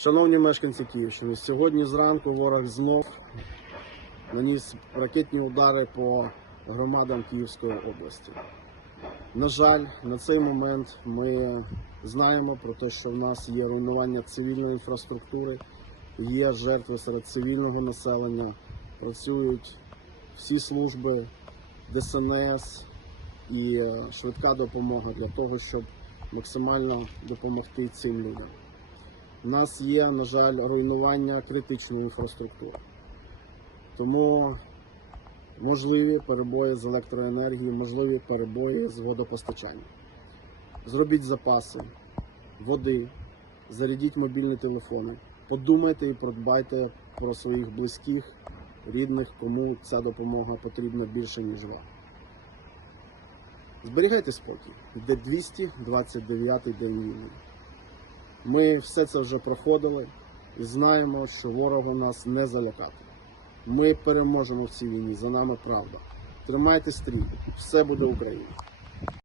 Шановні мешканці Київщини, сьогодні зранку ворог знов наніс ракетні удари по громадам Київської області. На жаль, на цей момент ми знаємо про те, що в нас є руйнування цивільної інфраструктури, є жертви серед цивільного населення, працюють всі служби ДСНС і е, швидка допомога для того, щоб максимально допомогти цим людям. У нас є, на жаль, руйнування критичної інфраструктури. Тому можливі перебої з електроенергією, можливі перебої з водопостачанням. Зробіть запаси води, зарядіть мобільні телефони, подумайте і продбайте про своїх близьких, рідних, кому ця допомога потрібна більше, ніж вам. Зберігайте спокій. Йде 229-й день війни. Ми все це вже проходили і знаємо, що ворогу нас не залякати. Ми переможемо в цій війні. За нами правда. Тримайте стрій, все буде Україна.